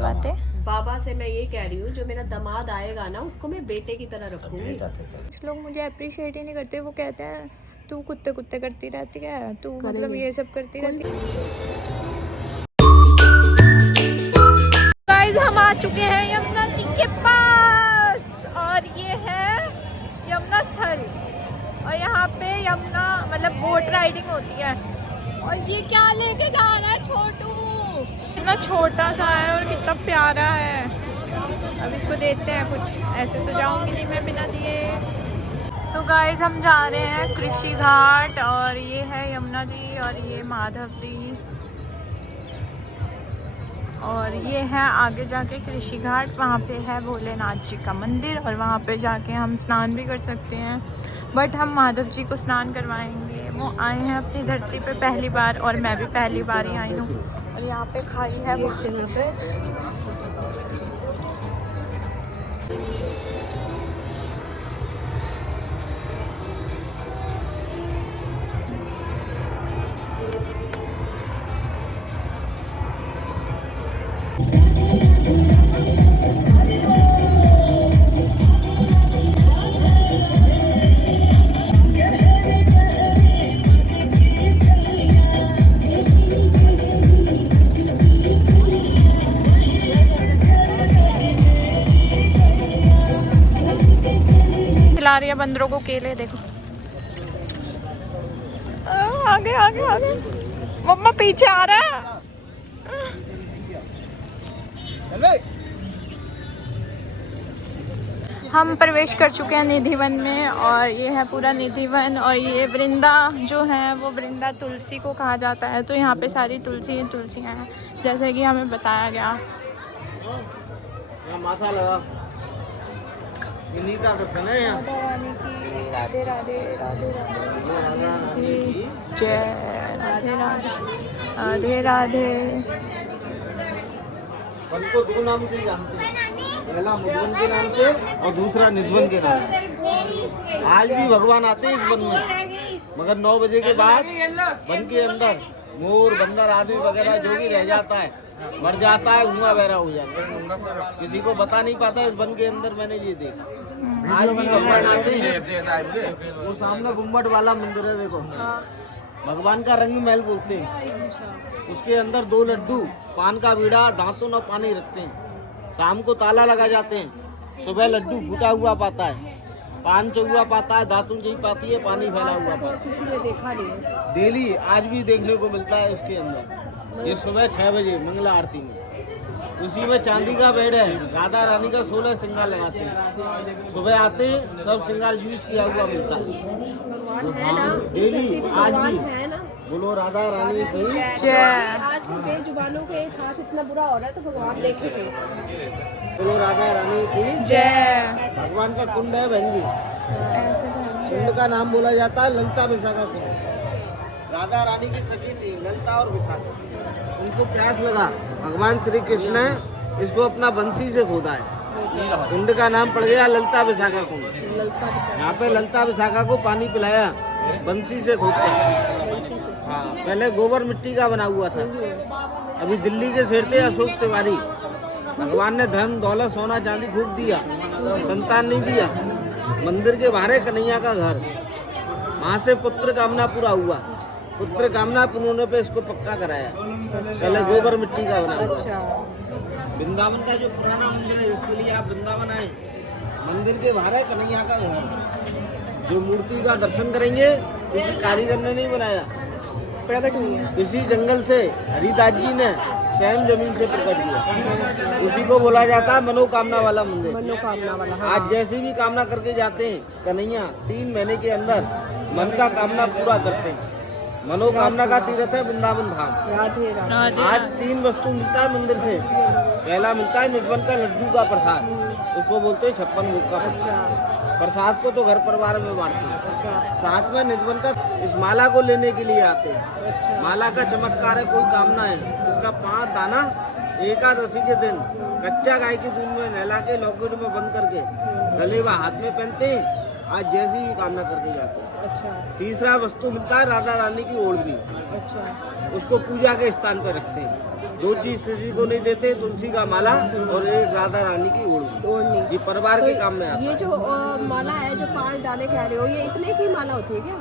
बात है? बाबा से मैं ये कह रही हूँ, जो मेरा दामाद आएगा ना उसको मैं बेटे की तरह रखूंगी। कुछ लोग मुझे अप्रिशिएट ही नहीं करते। वो कहते हैं तू कुत्ते कुत्ते करती रहती है, तू मतलब ये सब करती रहती है। गाइस हम आ चुके हैं यमुना जी के पास और ये है यमुना स्थल और यहाँ पे यमुना मतलब बोट राइडिंग होती है। और ये क्या लेके जा रहा है छोटू, कितना छोटा सा है और कितना प्यारा है। अब इसको देते हैं कुछ, ऐसे तो जाऊंगी नहीं मैं बिना दिए। तो गाइस हम जा रहे हैं कृषि घाट और ये है यमुना जी और ये माधव जी और ये है आगे जाके कृषि घाट। वहाँ पे है भोलेनाथ जी का मंदिर और वहाँ पे जाके हम स्नान भी कर सकते हैं। बट हम माधव जी को स्नान करवाएंगे। वो आए हैं अपनी धरती पे पहली बार और मैं भी पहली बार ही आई हूँ। और यहाँ पे खाई है वो। खिला रही है बंदरों को केले, देखो आगे आगे आगे। मम्मा पीछे आ रहा है। हम प्रवेश कर चुके हैं निधिवन में और ये है पूरा निधिवन और ये वृंदा जो है वो वृंदा तुलसी को कहा जाता है। तो यहाँ पे सारी तुलसियाँ हैं जैसे कि हमें बताया गया। माथा लगा इन्हीं का दर्शन है यहाँ। राधे राधे राधे राधे जय राधे राधे राधे राधे। वन को दो नाम से जानते हैं, पहला मधुवन के नाम से और दूसरा निधवन के नाम से। आज भी भगवान आते हैं इस वन में, मगर 9 बजे के बाद वन के अंदर मोर बंदर आदमी वगैरह जो भी रह जाता है मर जाता है, गूंगा बहरा हो जाता है, किसी को बता नहीं पाता। इस वन के अंदर मैंने ये देखा आज भी भगवान आते हैं। वो सामने गुम्बद वाला मंदिर है, देखो भगवान का रंग महल बोलते हैं। उसके अंदर 2 लड्डू पान का बीड़ा दांतों में पानी रखते हैं। शाम को ताला लगा जाते हैं, सुबह लड्डू फूटा हुआ पाता है, पान चौआ पाता है, दातुन जी पाती है, पानी फैला हुआ पाता है। किसी ने देखा नहीं डेली आज भी देखने को मिलता है उसके अंदर। ये सुबह 6 बजे मंगला आरती में, उसी में चांदी का बेड है। राधा रानी का 16 श्रृंगार लगाते हैं। सुबह आते हैं सब श्रृंगार यूज किया हुआ मिलता है। डेली आज भी है ना। बोलो राधा रानी की जय। आज के जुबानों के साथ इतना बुरा हो रहा है तो भगवान देखेंगे। बोलो राधा रानी की जय। भगवान का कुंड है बहन जी। कुंड का नाम बोला जाता है ललिता विशाखा कुंड। राधा रानी की सखी थी ललिता और विशाखा। उनको प्यास लगा, भगवान श्री कृष्ण ने इसको अपना बंसी से खोदा है। कुंड का नाम पड़ गया ललिता विशाखा कुंड। यहाँ पे ललिता विशाखा को पानी पिलाया बंसी से खोद कर। हाँ, पहले गोबर मिट्टी का बना हुआ था। अभी दिल्ली के शेर थे अशोक तिवारी, भगवान ने धन दौलत सोना चांदी खूब दिया, संतान नहीं दिया। मंदिर के बाहर कन्हैया का घर, वहाँ से पुत्र कामना पूरा हुआ। पुत्र कामना उन्होंने पे इसको पक्का कराया। पहले गोबर मिट्टी का बना हुआ। वृंदावन का जो पुराना मंदिर है इसके लिए आप वृंदावन आए, मंदिर के बाहर है कन्हैया का घर। जो मूर्ति का दर्शन करेंगे किसी कारीगर ने नहीं बनाया, प्रकट हुई है किसी जंगल से हरिदास जी ने स्वयं जमीन से प्रकट किया। उसी को बोला जाता है मनोकामना वाला मंदिर। मनोकामना वाला। हाँ। आज जैसी भी कामना करके जाते हैं कन्हैया 3 महीने के अंदर मन का कामना पूरा करते हैं। मनोकामना का तीर्थ है वृंदावन धाम। राधे राधे। आज 3 वस्तु मिलता है मंदिर से। पहला मिलता है निधवन का लड्डू का प्रसाद, उसको बोलते हैं 56 भोग का प्रसाद। प्रसाद को तो घर परिवार में बांटते हैं। साथ में निधवन का इस माला को लेने के लिए आते हैं। माला का चमत्कार है, कोई कामना है इसका 5 दाना एकादशी के दिन कच्चा गाय के दूध में नहला के लॉकेट में बंद करके गले व हाथ में पहनते हैं आज जैसी भी कामना करके जाते हैं। अच्छा तीसरा वस्तु मिलता है राधा रानी की ओढ़नी, अच्छा उसको पूजा के स्थान पर रखते हैं। 2 चीज किसी को नहीं देते, तुलसी का माला और एक राधा रानी की ओढ़नी। ओढ़नी। ये परिवार के काम में आता ये जो माला है जो 5 दाने कह रहे हो, ये इतने की माला होती है क्या?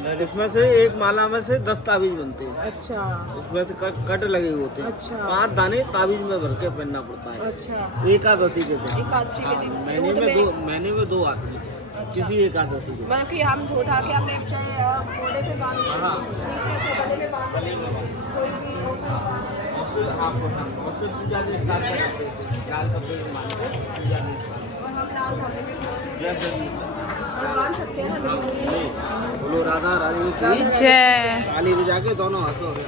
है। इसमें से एक माला में से 10 ताबीज बनते हैं। अच्छा उसमें से कट लगे होते हैं। अच्छा। 5 दाने ताबीज में भर के पहनना पड़ता है। अच्छा एकादशी के दिन। एकादशी के दिन महीने में 2 आते हैं, किसी एकादशी के। मतलब कि हम धो धा के हमने चाहे मोड़े पे बांध लिया, हाँ। ठीक है, अच्छा गले में बांध लिया, कोई भी और फिर आपको और फिर पूजा के स्थान पर रखते हैं। लाल कपड़े में बांध के पूजा के स्थान पर। और हम लाल धागे में जैसे भी और बांध सकते हैं ना बिल्कुल। बोलो राधा रानी की जय। ताली बजा के दोनों हाथों से।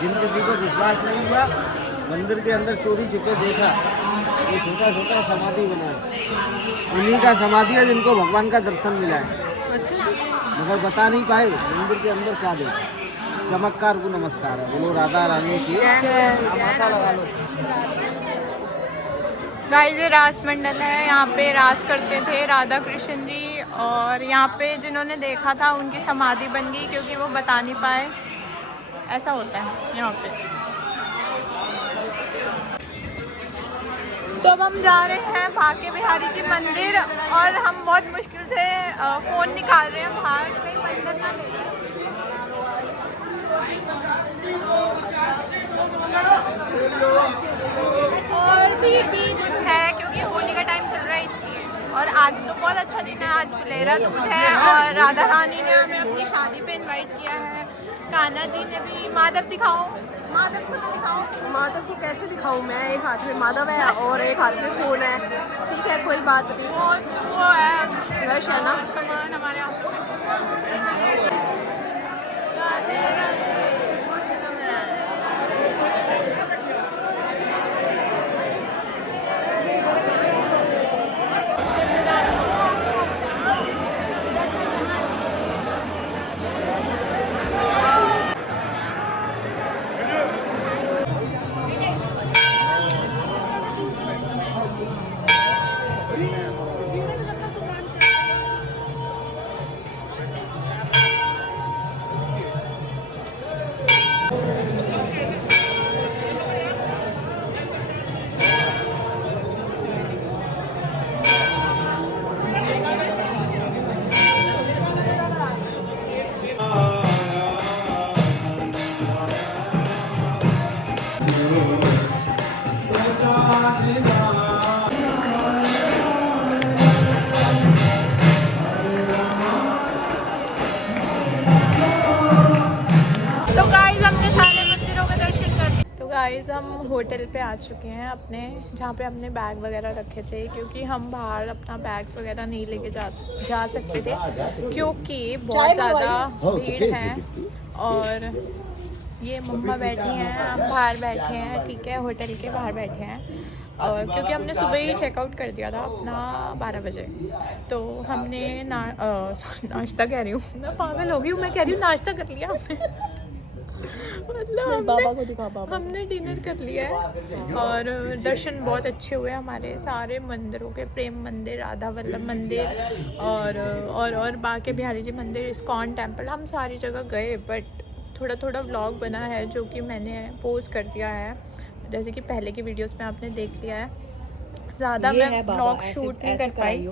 जिन किसी को विश्वास नहीं हुआ, मंदिर के अंदर चोरी छिपे देखा, ये छोटा छोटा समाधि बना है। उन्हीं का समाधि है जिनको भगवान का दर्शन मिला है, अच्छा मगर बता नहीं पाए मंदिर के अंदर क्या देखा। चमत्कार को नमस्कार है। बोलो राधा रानी की। माथा लगा लो। गाइस ये रास मंडल है, यहाँ पे रास करते थे राधा कृष्ण जी, और यहाँ पे जिन्होंने देखा था उनकी समाधि बन गई क्योंकि वो बता नहीं पाए। ऐसा होता है यहाँ पे। तो अब हम जा रहे हैं बांके बिहारी जी मंदिर, और हम बहुत मुश्किल से फ़ोन निकाल रहे हैं बाहर, कहीं मंदिर ना ले जाए। और भी है क्योंकि होली का टाइम चल रहा है इसलिए। और आज तो बहुत अच्छा दिन है, आज फुलेरा दूध है, और राधा रानी ने हमें अपनी शादी पे इनवाइट किया है। कान्हा जी ने भी। माधव दिखाओ, माधव को तो दिखाओ। माधव को कैसे दिखाऊं मैं? एक हाथ में माधव है और एक हाथ में फोन है, ठीक है कोई बात नहीं। वो है रश है ना। सामान हमारे यहाँ। तो गाइस हमने सारे मंदिरों का दर्शन कर लिया। तो गाइस हम होटल पे आ चुके हैं अपने, जहाँ पे हमने बैग वगैरह रखे थे, क्योंकि हम बाहर अपना बैग्स वगैरह नहीं लेके जा सकते थे क्योंकि बहुत ज़्यादा भीड़ है। और ये मम्मा बैठी हैं, हम बाहर बैठे हैं, ठीक है, होटल के बाहर बैठे हैं। और क्योंकि हमने सुबह ही चेकआउट कर दिया था अपना 12 बजे, तो हमने नाश्ता कह रही हूँ, मैं पागल हो गई हूँ, मैं कह रही हूँ नाश्ता कर लिया हमने। मतलब बाबा को दिखा बाबा। हमने डिनर कर लिया है। और दर्शन बहुत अच्छे हुए हमारे सारे मंदिरों के, प्रेम मंदिर, राधा वल्लभ मंदिर, और बांके बिहारी जी मंदिर, इस्कॉन टेम्पल, हम सारी जगह गए। बट थोड़ा थोड़ा व्लॉग बना है जो कि मैंने पोस्ट कर दिया है, जैसे कि पहले की वीडियोस में आपने देख लिया है। ज़्यादा मैं ब्लॉग शूट नहीं कर पाई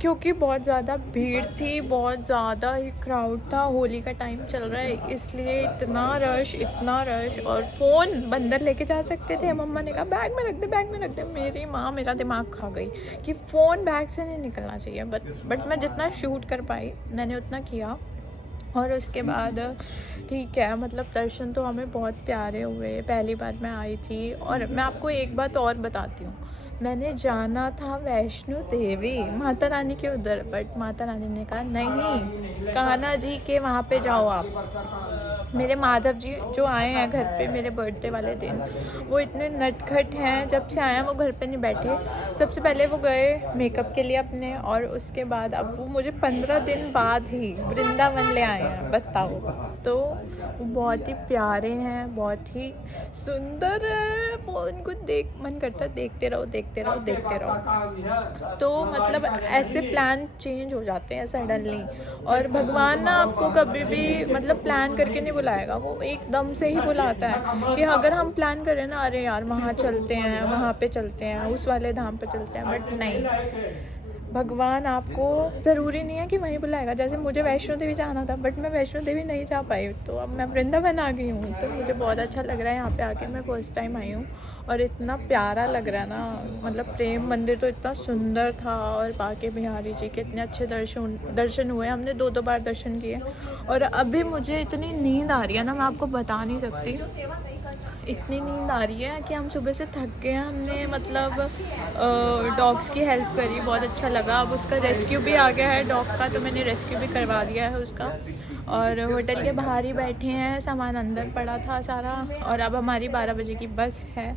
क्योंकि बहुत ज़्यादा भीड़ थी, बहुत ज़्यादा ही क्राउड था, होली का टाइम चल रहा है इसलिए इतना रश। और फ़ोन बंदर लेके जा सकते थे, मम्मा ने कहा बैग में रख दे। मेरी माँ मेरा दिमाग खा गई कि फ़ोन बैग से नहीं निकलना चाहिए। बट मैं जितना शूट कर पाई मैंने उतना किया। और उसके बाद ठीक है, मतलब दर्शन तो हमें बहुत प्यारे हुए। पहली बार मैं आई थी। और मैं आपको एक बात और बताती हूँ, मैंने जाना था वैष्णो देवी माता रानी के उधर, बट माता रानी ने कहा नहीं, कान्हा जी के वहाँ पे जाओ आप। मेरे माधव जी जो आए हैं घर पे मेरे बर्थडे वाले दिन, वो इतने नटखट हैं। जब से आए हैं वो घर पे नहीं बैठे। सबसे पहले वो गए मेकअप के लिए अपने, और उसके बाद अब वो मुझे 15 दिन बाद ही वृंदावन ले आए हैं, बताओ। तो वो बहुत ही प्यारे हैं, बहुत ही सुंदर है। वो उनको देख मन करता है देखते रहो देखते रहो देखते रहो। तो मतलब ऐसे प्लान चेंज हो जाते हैं सडनली, और भगवान ना आपको कभी भी मतलब प्लान करके नहीं बुलाएगा, वो एकदम से ही बुलाता है। कि अगर हम प्लान करें ना, अरे यार वहाँ चलते हैं, वहाँ पे चलते हैं, उस वाले धाम पे चलते हैं, बट नहीं, भगवान आपको ज़रूरी नहीं है कि वहीं बुलाएगा। जैसे मुझे वैष्णो देवी जाना था, बट मैं वैष्णो देवी नहीं जा पाई, तो अब मैं वृंदावन आ गई हूँ। तो मुझे बहुत अच्छा लग रहा है यहाँ पे आके। मैं फर्स्ट टाइम आई हूँ और इतना प्यारा लग रहा है ना, मतलब प्रेम मंदिर तो इतना सुंदर था, और बाके बिहारी जी के इतने अच्छे दर्शन हुए। हमने 2 बार दर्शन किए, और अभी मुझे इतनी नींद आ रही है ना, मैं आपको बता नहीं सकती। इतनी नींद आ रही है कि हम सुबह से थक गए हैं। हमने मतलब डॉग्स की हेल्प करी, बहुत अच्छा लगा। अब उसका रेस्क्यू भी आ गया है डॉग का, तो मैंने रेस्क्यू भी करवा दिया है उसका। और होटल के बाहर ही बैठे हैं, सामान अंदर पड़ा था सारा। और अब हमारी 12 बजे की बस है,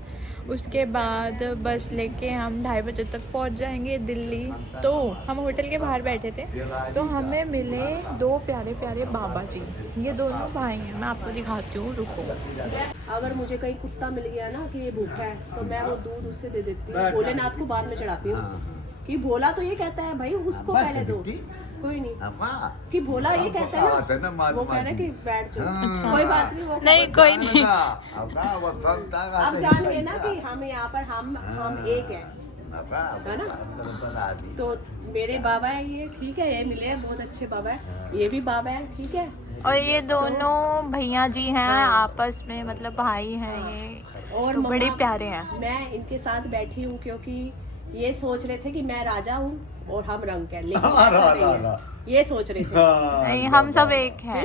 उसके बाद बस लेके हम 2:30 बजे तक पहुंच जाएंगे दिल्ली। तो हम होटल के बाहर बैठे थे, तो हमें मिले 2 प्यारे प्यारे बाबा जी। ये दोनों भाई हैं, मैं आपको दिखाती हूँ, रुको। अगर मुझे कहीं कुत्ता मिल गया ना कि ये भूखा है, तो मैं वो दूध उससे दे देती हूँ। भोलेनाथ को बाद में चढ़ाती हूँ कि भोला तो ये कहता है भाई उसको पहले दो, कोई नहीं कि भोला ये कहता है ना, वो कह रहा है कि बैठ जाओ, कोई बात नहीं, वो नहीं कोई नहीं। आप जान गए ना कि हम यहाँ पर हम एक हैं, है ना। तो मेरे बाबा है ये, ठीक है, ये मिले हैं, बहुत अच्छे बाबा है। ये भी बाबा है, ठीक है। और ये दोनों भैया जी हैं, आपस में मतलब भाई हैं ये, और तो बड़े प्यारे हैं। मैं इनके साथ बैठी हूँ क्योंकि ये सोच रहे थे कि मैं राजा हूँ और हम रंग है, लेकिन ऐसा नहीं है। ये सोच रहे थे नहीं, हम सब एक हैं।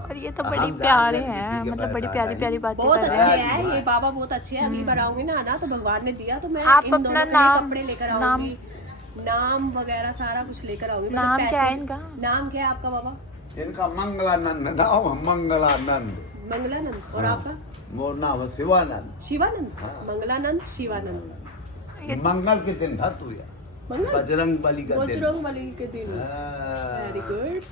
और ये तो बड़ी प्यारे हैं, मतलब बड़ी प्यारी प्यारी बातें बहुत कर अच्छे रहे हैं। हैं ये बाबा, बहुत अच्छे हैं। अगली बार आऊंगी ना तो भगवान ने दिया तो मैं आप इन अपना दोनों के लिए नाम- कपड़े लेकर आऊंगी, नाम वगैरह सारा कुछ लेकर आऊंगी। मतलब नाम क्या है पैसे- इनका? नाम क्या है आपका बाबा? इनका मंगलानंद नाम है, मंगलानंद। मंगलानंद। और हाँ। आपका? मोर नाम है शिवानंद। शिवानंद। हाँ। मंगलानंद शिवानंद। मंगल के दिन था तू यार, मंगल बजरंग बली का दिन। बजरंग बली के दिन। हाँ। Very good.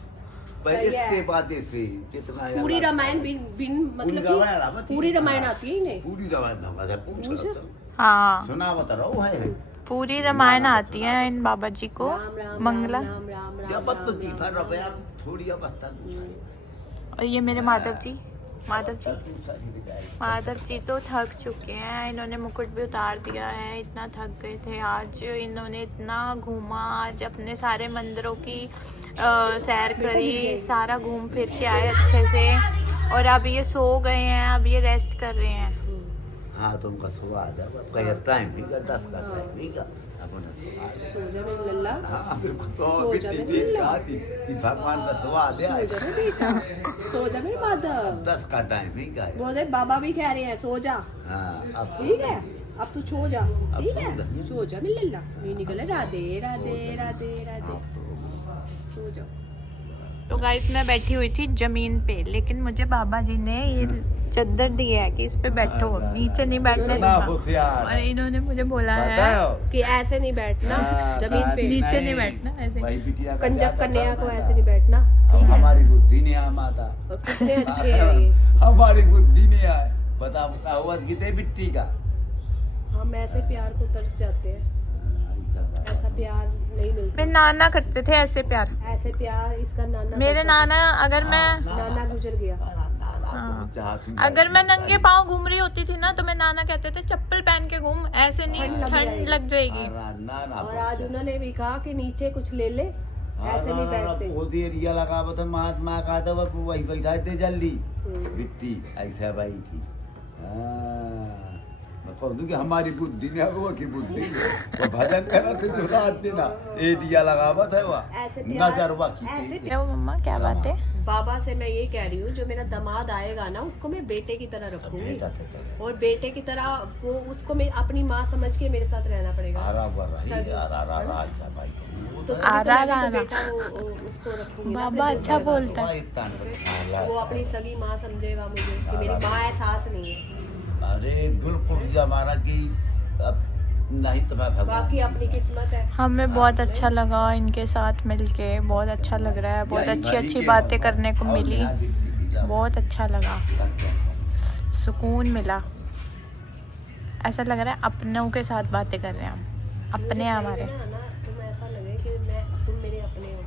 भाई सही है। इतने बातें से कितना यार पूरी आता है। रामायण बिन मतलब पूरी रामायण आती कि है। पूरी रामायण हाँ। आती है इन्हें? पूरी रामायण ना मैं पूछ पूछ? रहा था, हाँ, सुना बता रहा हूँ है पूरी रामायण आती है इन बाबा जी को। राम राम मंगला। राम राम राम जब तो जी भर राम, रुपया थोड़ी अवस्था और ये मेरे माधव जी, माधव जी तो थक चुके हैं। इन्होंने मुकुट भी उतार दिया है, इतना थक गए थे आज। इन्होंने इतना घूमा आज, अपने सारे मंदिरों की सैर करी, सारा घूम फिर के आए अच्छे से। और अब ये सो गए हैं, अब ये रेस्ट कर रहे हैं। हाँ तो उनका सुबह आ जाएगा, कहीं टाइम भी का 10 का टाइम भी का सो जा मेरे लल्ला। हाँ बिल्कुल। तो सो जा कितनी मेरे देर लल्ला। कहा थी कि भगवान का सुबह आ गया सो जा मेरे बेटा, सो जा मेरे माधव। 10 का टाइम भी का है। बोले बाबा भी कह रहे हैं सो जा। हाँ अब ठीक है, अब तू सो जा, ठीक सो है, जा। सो जा मेरे लल्ला। ये निकले राधे राधे राधे राधे, सो जा। तो गाइस मैं बैठी हुई थी जमीन पे, लेकिन मुझे बाबा जी ने ये चद्दर दी है कि इस पे बैठो, नीचे नहीं बैठने इतना दूंगा। होशियार और इन्होंने मुझे बोला है बताओ। कि ऐसे नहीं बैठना हाँ, जमीन पे, नीचे नहीं बैठना, ऐसे। भाई बिटिया का कंजक ज्यादा कन्या को शर्म ऐसे नहीं बैठना, अब ठीक है। हमारी बुद्धि नहीं आ माता, और कितने अच्छे हैं ये। हमारी बुद्धि नहीं आए। बता क्या हुआ कितने बिट्टी का हम ऐसे प्यार को तरस जाते हैं, ऐसा प्यार नहीं मिलता। मेरे नाना करते थे ऐसे प्यार। ऐसे प्यार इसका नाना मेरे करता नाना, अगर मैं था। नाना गुजर गया। अगर मैं नंगे पाँव घूम रही होती थी ना, तो मेरे नाना कहते थे चप्पल पहन के घूम, ऐसे नहीं ठंड लग जाएगी। और आज उन्होंने भी कहा कि नीचे कुछ ले ले, ऐसे नहीं बैठते। मोदी एरिया लगा तो महात्मा का तो वही बैठा थे जल्दी बिट्टी ऐसा भाई थी। पढ़ू कि हमारी बुद्धि ने वो की बुद्धि वो भजन करा तो जो रात दिन एडिया लगावत है ऐसे वह नजर वा ऐसे की क्या वो मम्मा क्या बात है? बाबा से मैं ये कह रही हूँ, जो मेरा दामाद आएगा ना उसको मैं बेटे की तरह रखूंगी, बेटा के तरह और बेटे की तरह वो उसको मैं अपनी माँ समझ के मेरे साथ रहना पड़ेगा। आरा बर रही आरा राजा भाई तो आरा मैं राना। तो बेटा उसको रखूंगी ना, बाबा अपने अच्छा दिल से। बोलता है। वो अपनी सगी माँ समझेगा मुझे कि मेरी माँ एहसास नहीं है। अरे बिल्कुल जमाना की अब नहीं तो मैं भगवान बाकी अपनी किस्मत है। हमें बहुत अच्छा लगा इनके साथ मिलके, बहुत अच्छा लग रहा है, बहुत अच्छी अच्छी बातें करने को मिली, बहुत अच्छा लगा, सुकून मिला। ऐसा लग रहा है अपनों के साथ बातें कर रहे हैं हम, अपने हैं हमारे। ना तुम ऐसा लगे कि तुम मेरे अपने हो।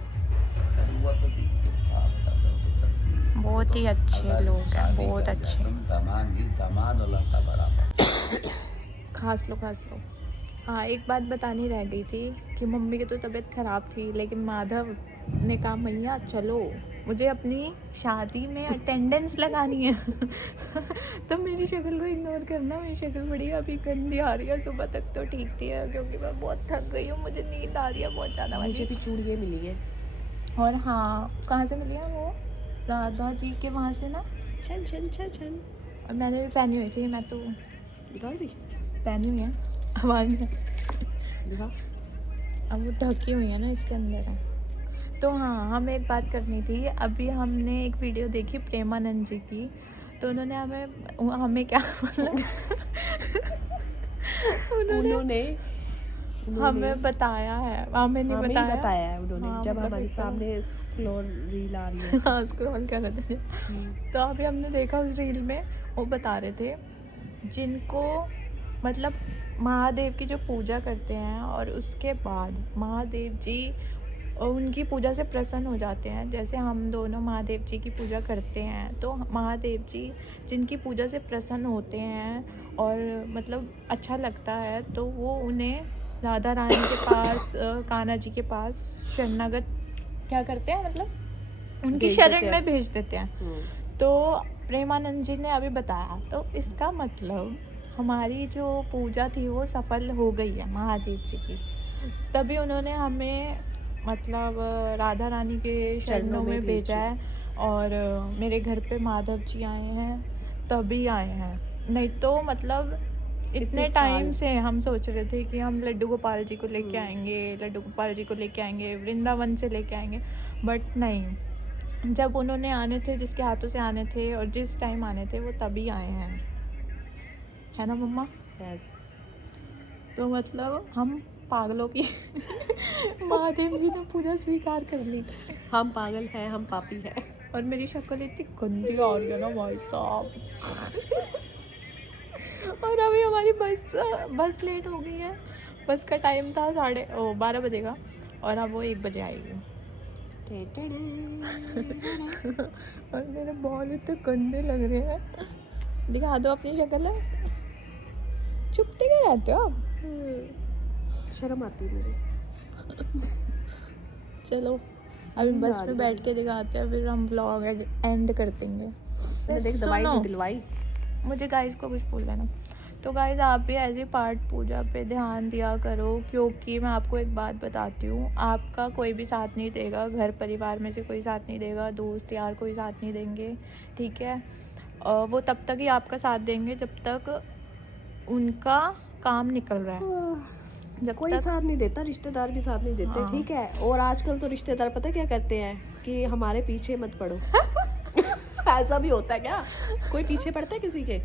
बहुत ही अच्छे लोग हैं, बहुत अच्छे। दामाद और लड़का बराबर। खास लो खास लो। हाँ, एक बात बतानी रह गई थी कि मम्मी की तो तबीयत ख़राब थी, लेकिन माधव ने कहा मैया चलो, मुझे अपनी शादी में अटेंडेंस लगानी है। तो मेरी शक्ल को इग्नोर करना, मेरी शक्ल बड़ी अभी गंदी आ रही है। सुबह तक तो ठीक थी क्योंकि मैं बहुत थक गई हूँ, मुझे नींद आ रही है बहुत ज़्यादा। मुझे भी चूड़ियाँ मिली है। और हाँ, कहाँ से मिली है वो? राधा जी के वहाँ से ना। छन छन छन छन। और मैंने भी पहनी हुई थी, मैं तो दिखा दी। पहनी हुई है। आवाज़ में दिखा। अब वो ढकी हुई है ना, इसके अंदर है। तो हाँ, हमें एक बात करनी थी। अभी हमने एक वीडियो देखी प्रेमानंद जी की, तो उन्होंने हमें क्या मतलब उन्होंने हमें बताया है, हमें नहीं हमें बताया, बताया है उन्होंने। हाँ, जब मतलब हमारे इस तरह। सामने स्क्रॉल रील आ रही है। हाँ, स्क्रॉल कर रहे थे। तो अभी हमने देखा उस रील में वो बता रहे थे जिनको मतलब महादेव की जो पूजा करते हैं और उसके बाद महादेव जी उनकी पूजा से प्रसन्न हो जाते हैं। जैसे हम दोनों महादेव जी की पूजा करते हैं, तो महादेव जी जिनकी पूजा से प्रसन्न होते हैं और मतलब अच्छा लगता है, तो वो उन्हें राधा रानी के पास कान्हा जी के पास शरणागत क्या करते हैं, मतलब उनकी भेज शरण देते हैं। में भेज देते हैं। तो प्रेमानंद जी ने अभी बताया, तो इसका मतलब हमारी जो पूजा थी वो सफल हो गई है महादेव जी की। तभी उन्होंने हमें मतलब राधा रानी के चरणों में भेजा है। और मेरे घर पे माधव जी आए हैं, तभी आए हैं। नहीं तो मतलब इतने टाइम से हम सोच रहे थे कि हम लड्डू गोपाल जी को लेके आएंगे, लड्डू गोपाल जी को लेके आएंगे, वृंदावन से लेके आएंगे, बट नहीं, जब उन्होंने आने थे, जिसके हाथों से आने थे और जिस टाइम आने थे, वो तभी आए हैं, है ना मम्मा? यस। तो मतलब हम पागलों की महादेव जी ने पूजा स्वीकार कर ली। हम पागल हैं, हम पापी हैं। और मेरी शक्ल इतनी गंदी आ रही है ना भाई साहब। और अभी हमारी बस लेट हो गई है। बस का टाइम था 12:30 बजे का, और अब वो 1 बजे आएगी। और मेरे बाल इतने गंदे लग रहे हैं। दिखा दो अपनी शक्ल है। चुपते क्यों रहते हो आप? शर्म आती है मुझे। चलो अभी बस में बैठ के दिखाते हैं, फिर हम ब्लॉग एंड कर देंगे। मैंने देख दवाई सुनो, नहीं दिलवाई। मुझे गाइस को कुछ बोल लेना। तो गाइस आप भी ऐसे पाठ पूजा पे ध्यान दिया करो, क्योंकि मैं आपको एक बात बताती हूँ, आपका कोई भी साथ नहीं देगा, घर परिवार में से कोई साथ नहीं देगा, दोस्त यार कोई साथ नहीं देंगे, ठीक है? वो तब तक ही आपका साथ देंगे जब तक उनका काम निकल रहा है। जब कोई तक साथ नहीं देता, रिश्तेदार भी साथ नहीं देते, हाँ। ठीक है? और आजकल तो रिश्तेदार पता क्या करते हैं कि हमारे पीछे मत पड़ो। ऐसा भी होता है क्या? कोई पीछे पड़ता है किसी के?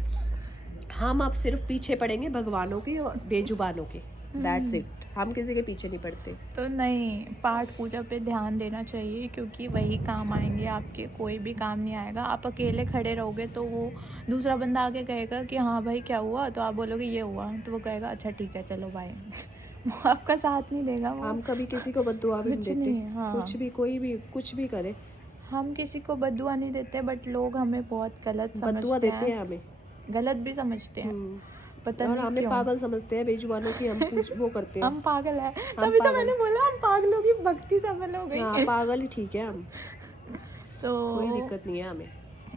हम अब सिर्फ पीछे पड़ेंगे भगवानों के और बेजुबानों के, दैट्स इट। हम किसी के पीछे नहीं पड़ते। तो नहीं, पाठ पूजा पे ध्यान देना चाहिए, क्योंकि वही काम आएंगे आपके, कोई भी काम नहीं आएगा। आप अकेले खड़े रहोगे तो वो दूसरा बंदा आके कहेगा कि हाँ भाई क्या हुआ, तो आप बोलोगे ये हुआ, तो वो कहेगा अच्छा ठीक है चलो बाय। वो आपका साथ नहीं देगा। वो हम कभी किसी को बद्दुआ भी कुछ नहीं देते। नहीं, हाँ। कुछ भी, कोई भी कुछ भी करे, हम किसी को बद्दुआ नहीं देते, बट लोग हमें बहुत गलत बद्दुआ समझते देते हैं हैं, हमें। गलत भी समझते हैं, पता और नहीं हमें क्यों। पागल समझते हैं, बेजुबानों की हम वो करते हैं। हम पागल हैं, तभी तो पागल। मैंने बोला हम पागलों की भक्ति सफल हो गई। हाँ, पागल ही ठीक है हम, तो कोई दिक्कत नहीं है हमें।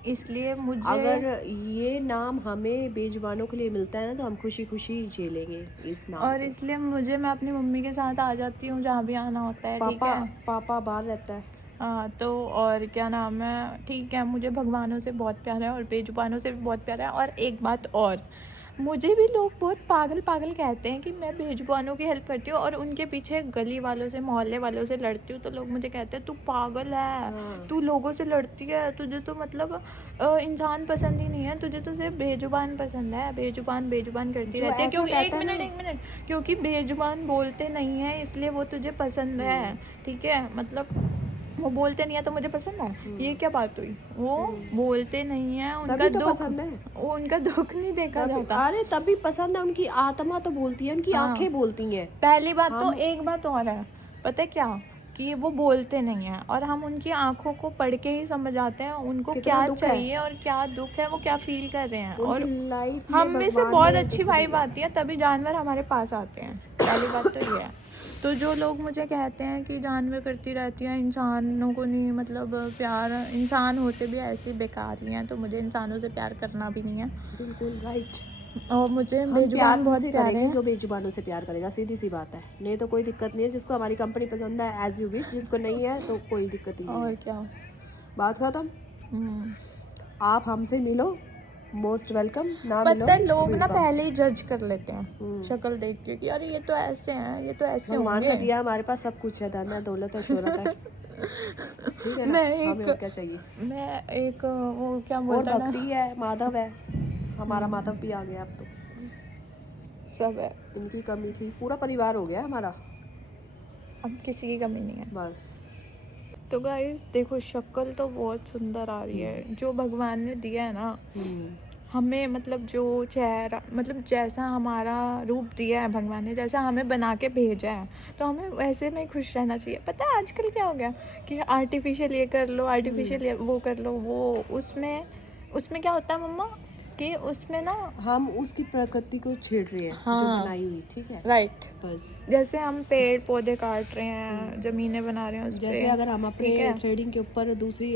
इसलिए मुझे अगर ये नाम हमें बेजुबानों के लिए मिलता है ना तो हम खुशी खुशी झेलेंगे इस नाम और को। इसलिए मैं अपनी मम्मी के साथ आ जाती हूँ जहाँ भी आना होता है, ठीक पापा है। पापा बाहर रहता है। हाँ, तो और क्या नाम है, ठीक है, मुझे भगवानों से बहुत प्यार है और बेजुबानों से भी बहुत प्यार है। और एक बात और, मुझे भी लोग बहुत पागल पागल कहते हैं कि मैं बेजुबानों की हेल्प करती हूँ और उनके पीछे गली वालों से, मोहल्ले वालों से लड़ती हूँ। तो लोग मुझे कहते हैं तू पागल है, हाँ। तू लोगों से लड़ती है, तुझे तो मतलब इंसान पसंद ही नहीं है, तुझे तो सिर्फ बेजुबान पसंद है, बेजुबान बेजुबान करती जो रहती है। ऐसा क्योंकि कहता है ना, एक मिनट, क्योंकि बेजुबान बोलते नहीं है इसलिए वो तुझे पसंद है, ठीक है। मतलब वो बोलते नहीं है तो मुझे पसंद है, ये क्या बात हुई। वो बोलते नहीं है, उनका तभी तो दुख, पसंद है। उनका दुख नहीं देखा जाता। अरे तभी पसंद है, उनकी आत्मा तो बोलती है, उनकी हाँ। आंखें बोलती हैं। पहली बात तो एक बात और है, पता है क्या, कि वो बोलते नहीं है और हम उनकी आंखों को पढ़ के ही समझ आते हैं उनको कितना क्या दुख है। चाहिए और क्या दुख है, वो क्या फील कर रहे हैं। और उनकी लाइफ हम में से भगवान बहुत ने अच्छी दुख वाइब दिया। आती है, तभी जानवर हमारे पास आते हैं, पहली बात तो ये है। तो जो लोग मुझे कहते हैं कि जानवर करती रहती है, इंसानों को नहीं मतलब प्यार, इंसान होते भी ऐसे बेकार ही हैं, तो मुझे इंसानों से प्यार करना भी नहीं है। बिल्कुल राइट। और मुझे हम बेजुबान प्यार बहुत उनसे प्यारे करेंगे हैं। जो बेजुबानों से प्यार करेगा, सीधी सी बात है। नहीं तो कोई दिक्कत नहीं है, जिसको हमारी कंपनी पसंद है एज यू विश, जिसको नहीं है तो कोई दिक्कत ही नहीं और है। क्या। बात खत्म। हम्म। आप हमसे मिलो, मोस्ट वेलकम। ना मिलो पता है लोग ना वेलकम। पहले ही जज कर लेते हैं शक्ल देख के कि अरे ये तो ऐसे हैं, ये तो ऐसे भगवान होंगे। का दिया, हमारे पास सब कुछ है, धन है, दौलत है, शोहरत है, ठीक है ना। हमें और क्या चाहिए। मैं एक वो क्या और बोलता है भक्ति है, माधव है, हमारा माधव भी आ गया अब तो। ना, सब है, इनकी कमी थी, पूरा परिवार हो गया हमारा अब किसी की कमी नहीं है। बस। तो गाइस देखो, शक्ल तो बहुत सुंदर आ रही है, जो भगवान ने दिया है ना हमें, मतलब जो चेहरा, मतलब जैसा हमारा रूप दिया है भगवान ने, जैसा हमें बना के भेजा है, तो हमें वैसे में खुश रहना चाहिए। पता है आजकल क्या हो गया कि आर्टिफिशियल ये कर लो, आर्टिफिशियल वो कर लो, वो उसमें क्या होता है मम्मा, कि उसमें ना हम उसकी प्रकृति को छेड़ रहे हैं जो बनाई हुई, ठीक है। राइट, बस जैसे हम पेड़ पौधे काट रहे हैं, जमीनें बना रहे हैं उस जैसे पे, अगर हम अपने ठीक है? थ्रेडिंग के ऊपर दूसरी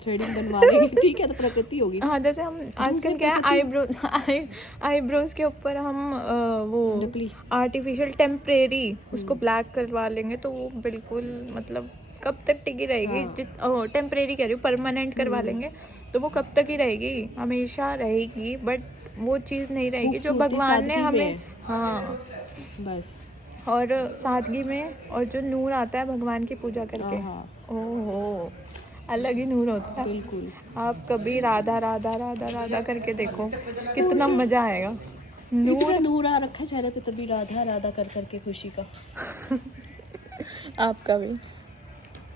थ्रेडिंग बनवा लेंगे, ठीक है, तो प्रकृति होगी। हाँ, जैसे हम आजकल क्या है आईब्रोज के ऊपर हम वो नकली आर्टिफिशियल टेम्परेरी उसको ब्लैक करवा लेंगे, तो वो बिल्कुल मतलब कब तक टिकी रहेगी। टेम्परेरी कह रही हूँ, परमानेंट करवा लेंगे तो वो कब तक ही रहेगी, हमेशा रहेगी, बट वो चीज़ नहीं रहेगी जो खूबसूरती भगवान ने सादगी हमें। में। हाँ, बस और सादगी में, और जो नूर आता है भगवान की पूजा करके, हाँ, ओहो अलग ही नूर होता है। बिल्कुल। आप कभी राधा राधा राधा राधा करके देखो, कितना मजा आएगा। इतना नूर आ रखा है चेहरे पे, तभी राधा राधा कर करके खुशी का। आपका भी।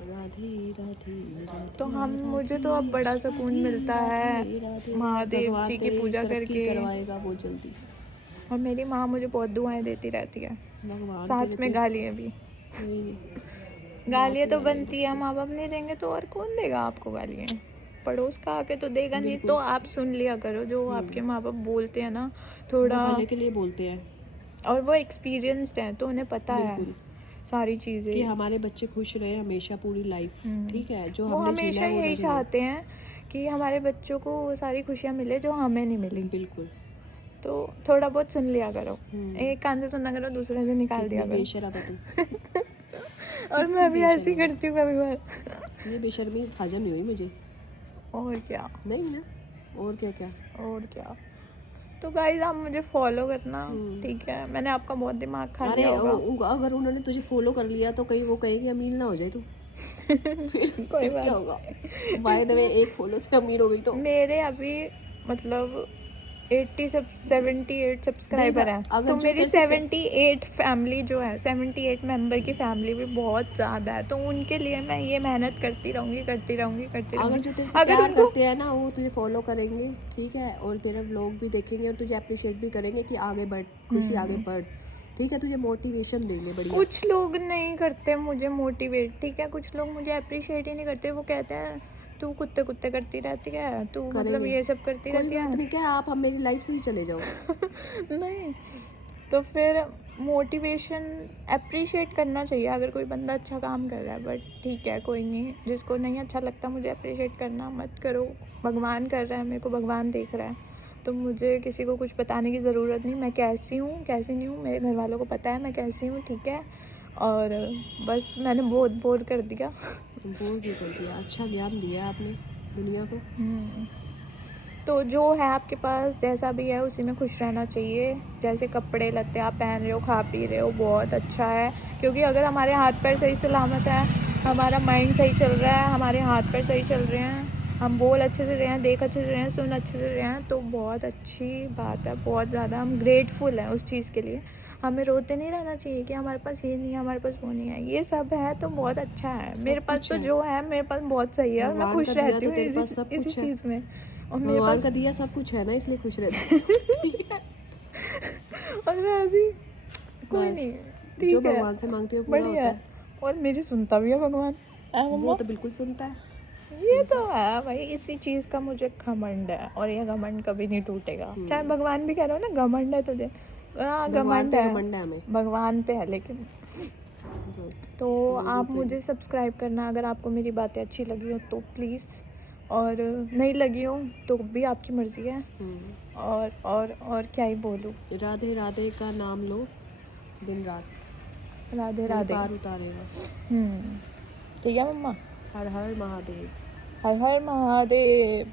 राधे राधे राधे। तो मुझे तो अब बड़ा सुकून मिलता है महादेव भगवान जी की तेरी पूजा तरक्की करके, करवाएगा वो जल्दी। और मेरी माँ मुझे बहुत दुआएं देती रहती है, भगवान साथ में गालियाँ भी। गालियाँ तो बनती है, माँ बाप नहीं देंगे तो और कौन देगा आपको गालियाँ, पड़ोस का आके तो देगा नहीं। तो आप सुन लिया करो जो आपके माँ बाप बोलते हैं ना, थोड़ा भले के लिए बोलते हैं, और वो एक्सपीरियंस्ड हैं तो उन्हें पता है बिल्कुल, सारी कि चीज़ें। हमारे बच्चे खुश रहे हमेशा पूरी लाइफ, ठीक है। जो वो हमने हमेशा झेला वो यही ना झेले। चाहते हैं कि हमारे बच्चों को वो सारी खुशियाँ मिले जो हमें नहीं मिली। बिल्कुल। तो थोड़ा बहुत सुन लिया करो, एक कान से सुना करो, दूसरे से निकाल दिया करो। बेशर्म है तू। और मैं भी ऐसी करती हूँ कभी बार। ये बेशर्मी हजम नहीं हुई मुझे। और क्या, नहीं ना, और क्या क्या। और क्या। तो गाइस आप मुझे फॉलो करना, ठीक है। मैंने आपका बहुत दिमाग खा अरे लिया होगा। अगर उन्होंने तुझे फॉलो कर लिया तो कहीं वो कहेगी अमीर ना हो जाए तू। फिर कोई क्या होगा। बाय द वे, एक फॉलो से अमीर हो गई तो। मेरे अभी मतलब 78 सब्सक्राइबर हैं, अगर तो जो मेरी तेरे से 78 फैमिली जो है, 78 मेंबर की फैमिली भी बहुत ज़्यादा है, तो उनके लिए मैं ये मेहनत करती रहूँगी। अगर जो तेरे से अगर प्यार उनको करते हैं ना, वो तुझे फॉलो करेंगे, ठीक है, और तेरे व्लॉग भी देखेंगे और तुझे अप्रिशिएट भी करेंगे कि आगे बढ़, खुशी आगे बढ़, ठीक है, तुझे मोटिवेशन देंगे बढ़िया। कुछ लोग नहीं करते मुझे मोटिवेट, ठीक है, कुछ लोग मुझे अप्रिशिएट ही नहीं करते। वो कहते हैं तू कुत्ते कुत्ते करती रहती है, तू मतलब ये सब करती रहती है। नहीं क्या, आप हम मेरी लाइफ से ही चले जाओ। नहीं, तो फिर मोटिवेशन अप्रिशिएट करना चाहिए अगर कोई बंदा अच्छा काम कर रहा है, बट ठीक है कोई नहीं, जिसको नहीं अच्छा लगता मुझे अप्रिशिएट करना मत करो। भगवान कर रहा है, मेरे को भगवान देख रहा है, तो मुझे किसी को कुछ बताने की ज़रूरत नहीं। मैं कैसी हूँ कैसी नहीं हूँ मेरे घर वालों को पता है मैं कैसी हूँ, ठीक है। और बस मैंने बहुत बोर कर दिया। बोर भी कर दिया, अच्छा ज्ञान दिया आपने दुनिया को। तो जो है आपके पास जैसा भी है उसी में खुश रहना चाहिए। जैसे कपड़े लत्ते आप पहन रहे हो, खा पी रहे हो, बहुत अच्छा है। क्योंकि अगर हमारे हाथ पैर सही सलामत है, हमारा माइंड सही चल रहा है, हमारे हाथ पैर सही चल रहे हैं, हम बोल अच्छे से रहे हैं, देख अच्छे से रहे हैं, सुन अच्छे से रहे हैं, तो बहुत अच्छी बात है। बहुत ज़्यादा हम ग्रेटफुल हैं उस चीज़ के लिए। हमें रोते नहीं रहना चाहिए कि हमारे पास ये नहीं है, हमारे पास वो नहीं है। ये सब है तो बहुत अच्छा है। मेरे पास तो जो है मेरे पास बहुत सही है और मैं खुश रहती हूँ इसी चीज़ में। और मेरे भगवान पास का दिया सब कुछ है ना, इसलिए खुश रहते हैं। और मैं ऐसी कोई बस, नहीं, जो ठीक है, भगवान से मांगते हो पूरा बढ़िया होता है। और मेरी सुनता भी है भगवान। वो तो बिल्कुल सुनता है। ये तो है भाई, इसी चीज़ का मुझे घमंड है और ये घमंड कभी नहीं टूटेगा। चाहे भगवान भी कह रहे हो ना घमंड है तुझे, हाँ भगवान घमंड पे है, घमंड है हमें। भगवान पे है लेकिन। बस, तो आप मुझे सब्सक्राइब करना अगर आपको मेरी बातें अच्छी लगी हो तो प्लीज़, और नहीं लगी हो तो भी आपकी मर्ज़ी है। और क्या ही बोलूँ। राधे राधे का नाम लो दिन रात, राधे राधे। पार उतारेगा। ठीक है मम्मा। हर हर महादेव। हर हर महादेव।